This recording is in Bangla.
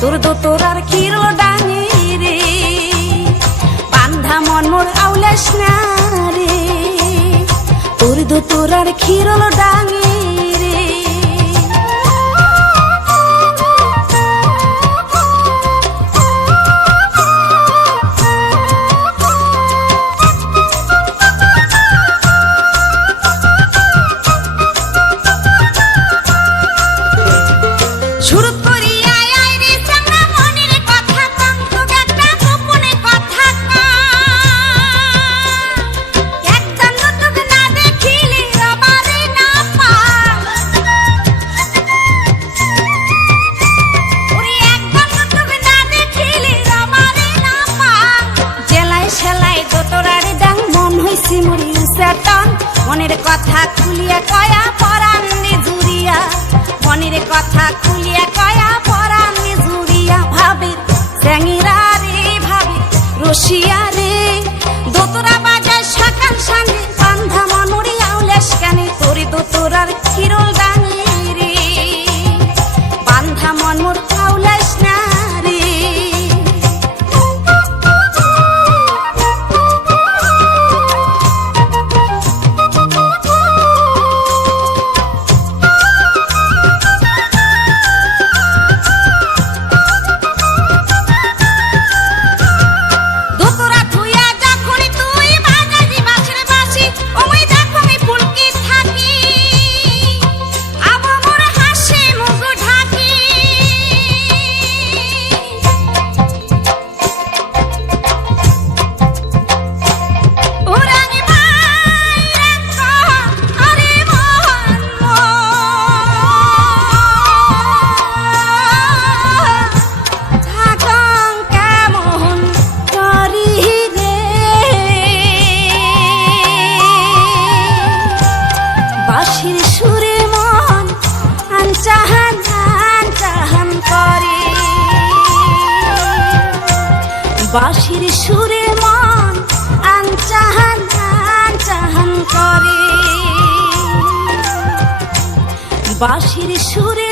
তোর দোতরার কিরো ডাঙে রে, বান্ধা মন মোর আউলাস না রে, তোর দোতরার কিরো ডাঙে রে। মনের কথা খুলিয়া কয়া পরাণ জুড়িয়া, মনের কথা খুলিয়া কয়া পরাণ জুড়িয়া, ভাবে স্যাঙিরা রে ভাবে রসিয়া রে, দোতরা বাজার সকাল সানে বান্ধা মনরি আউলেস কানে, তোর দোতরার কিরল ডাঙে রে, বান্ধা মন মোর আউলেস না রে। বাঁশির সুরে মন আনচাহান আনচাহান করে, বাঁশির সুরে মন আনচাহান আনচাহান করে, বাঁশির সুরে